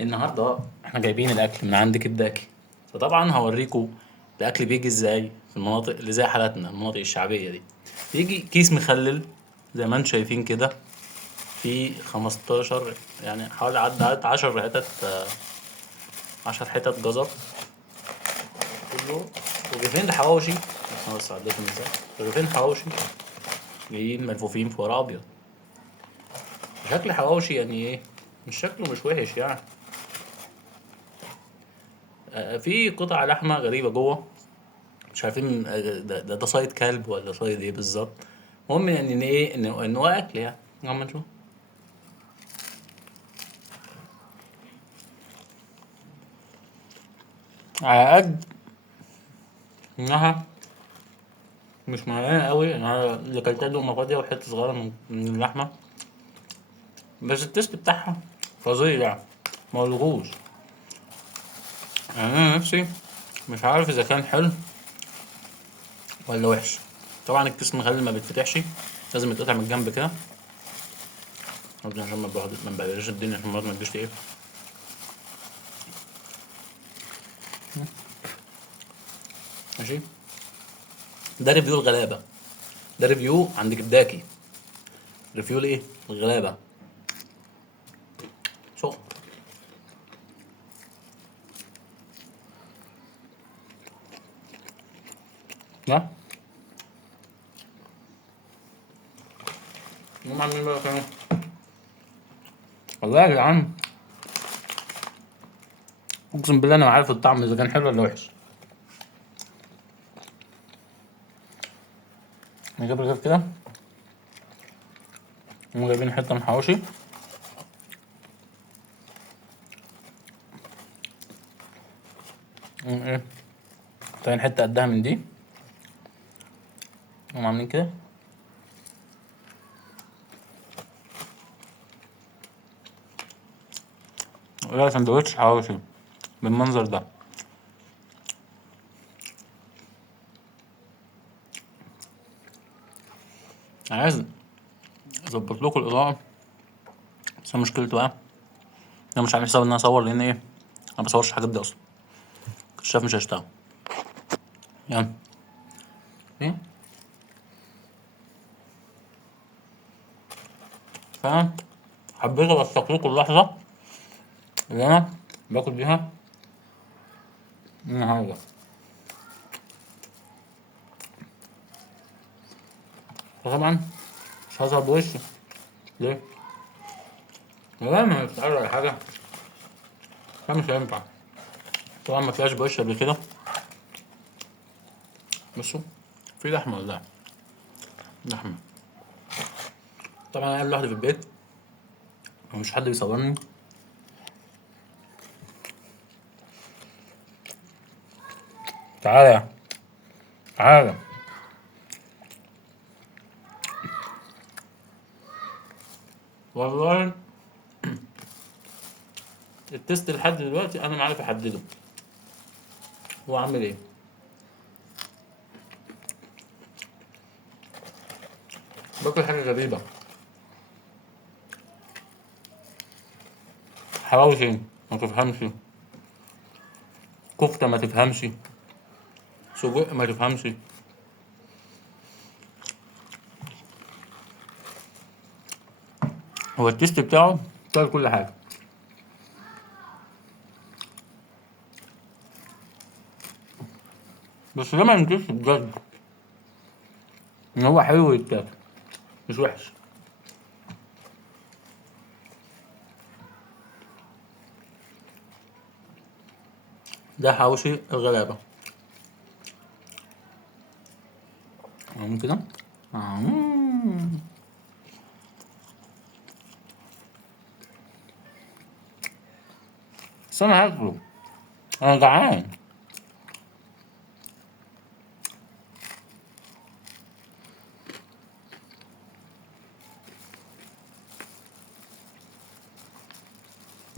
النهارده احنا جايبين الاكل من عند كداكي. فطبعا هوريكم الاكل بيجي ازاي في المناطق اللي زي حالتنا، المناطق الشعبيه دي. بيجي كيس مخلل زي ما انتم شايفين كده، في 15 يعني حوالي عدى 10 حتت، 10 حتت جزر كله. رغيفين حواوشي، انا بس عديتهم ازاي. رغيفين حواوشي جايين ملفوفين في ورق ابيض. شكل حواوشي يعني ايه، مش شكله مش وحش يعني. في قطع لحمه غريبه جوه، مش عارفين ده صيد كلب ولا صيد ايه بالظبط. المهم يعني ان ايه، ان هو اكل يعني. اما نشوف. على قد انها مش مليانه قوي، انا اللي كلتها لقمه فاضيه وحته صغيره من اللحمه، بس التيست بتاعها فظيع يعني. ما اقولكوش يعني، انا نفسي مش عارف اذا كان حلو ولا وحش. طبعا الكيس مخلي ما بيتفتحش، لازم يتقطع من الجنب كده عشان ما نبهدلش الدنيا، عشان ما تجيش ايه. ماشي. ده ريفيو الغلابه، ده ريفيو عند كداكي. ريفيو لايه؟ الغلابه. شكرا. لا، هم عاملين بقى كانوا، والله يا جدعان اقسم بالله انا عارف الطعم اذا كان حلو ولا وحش. نجيب رغيف كده، هم جايبين حته من حواوشي، ايه، طالعين حته قدها من دي، هم عاملين كده. لا، سندوتش حواوشي بالمنظر ده. انا عايز اظبط لكم الاضاءه، بس مشكلته بقى انا مش عامل حساب ان انا اصور، لان ايه، انا بصورش الحاجات دي اصلا. الكشاف مش هيشتغل يعني. ايه، فحبيت اوثق لكم اللحظه اللي انا باكل بيها النهارده. فطبعا مش هظهر بوشي، ليه؟ والله ما بتتعرض على حاجه، فمش هينفع. طبعا ما طلعش بوشي قبل كده. بصوا، في لحمه ولا لا؟ لحمه. طبعا انا قاعد لوحدي في البيت ومش حد بيصورني. تعالى، تعالى. والله التست لحد دلوقتي انا ما عارف احدده هو عامل ايه. باكل حاجه غريبه، حواوشي ما تفهمش، كفته ما تفهمش، سجق ما تفهمش. هو التست بتاعه بتاع كل حاجه، بس ده ما ينكرش بجد ان هو حلو ويتاكل، مش وحش. ده حواوشي الغلابه. عامل كده. آه. بس انا هاكله، انا جعان.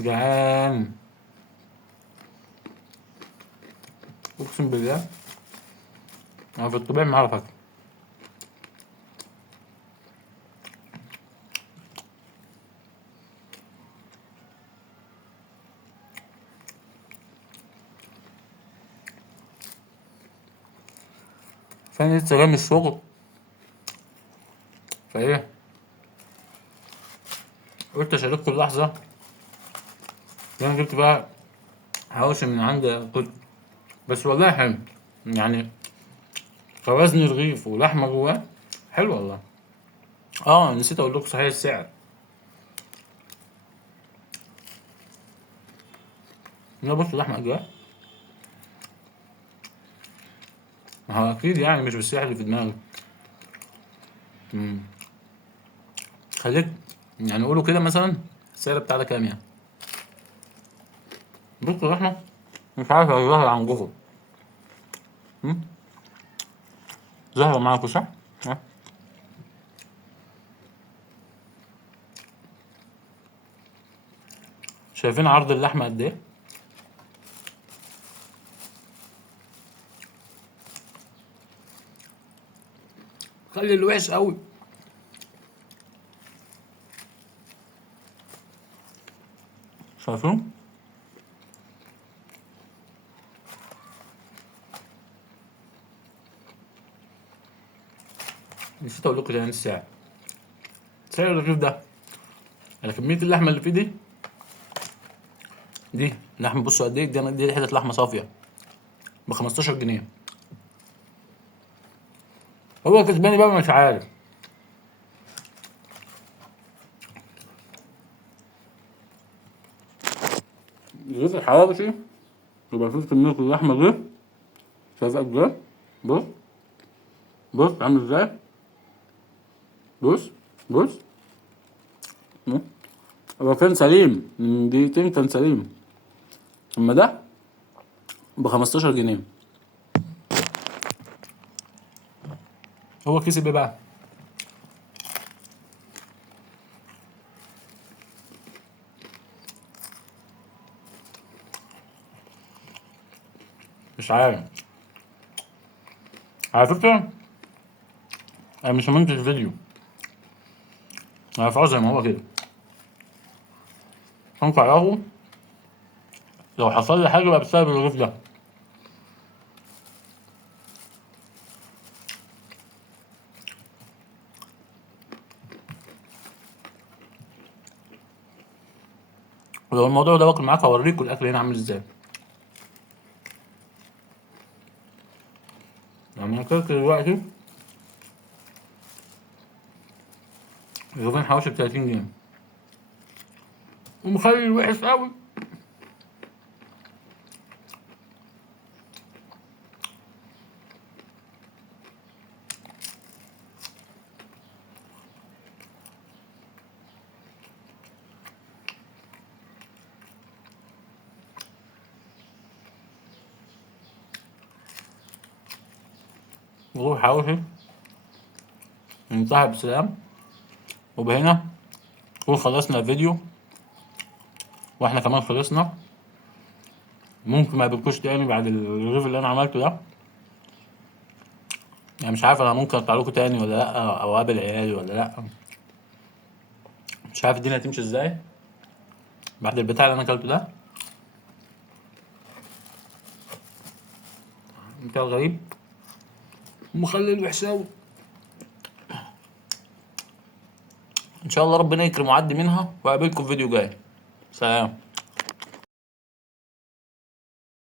جعان، اقسم بالله انا في الطبيعي ما اعرف اكل. فانا لسه جاي من الشغل، فايه قلت اشارككم اللحظة. انا جبت بقى حواوشي من عند كل، بس والله حلو يعني، كوزن رغيف ولحمة جواه حلو والله. اه نسيت اقول لكم صحيح السعر. لا بص اللحمة جواه، ما هو اكيد يعني مش بالسعر اللي في دماغي. خليك يعني قولوا كده مثلا السعر بتاع ده كام يعني. بص اللحمة مش عارف اجيبها عندكم. زهرة معاكم صح؟ ها؟ شايفين عرض اللحمة قد ايه؟ خلي الوحش قوي. شايفين؟ نسيت اقول لكم تاني السعر. سعر الرغيف ده على كمية اللحمة اللي فيه دي لحمة، بصوا قد ايه، دي حتة لحمة صافية ب 15 جنيه. هو كسباني بقى مش عارف. رغيف الحواوشي يبقى فيه كمية اللحمة دي، شايف قد ايه؟ بص بص عامل ازاي؟ بص بص. هو كان سليم من دقيقتين، كان سليم. اما ده ب 15 جنيه. هو كسب ايه بقى؟ مش عارف. على فكرة انا مش همنتج الفيديو، انا هرفعه زي ما هو كده. هنفع له لو حصل لي حاجة بقى بسبب الرغيف ده. ولو الموضوع ده باكل معاك هوريكم الاكل هنا عامل ازاي. لما اكلت دلوقتي رغيفين حواشي ب30 جنيه ومخلي الوحش قوي. رغيف حواشي انتهى بسلام. وبهنا نكون خلصنا الفيديو، واحنا كمان خلصنا. ممكن ما اقابلكوش تاني بعد الرغيف اللي انا عملته ده، يعني مش عارف انا ممكن اطلع لكم تاني ولا لا، او اقابل عيالي ولا لا. مش عارف الدنيا هتمشي ازاي بعد البتاع اللي انا اكلته ده. انت غريب ومخلي الوحش قوي. ان شاء الله ربنا يكرم ويعدي منها، واقابلكم في فيديو جاي. سلام.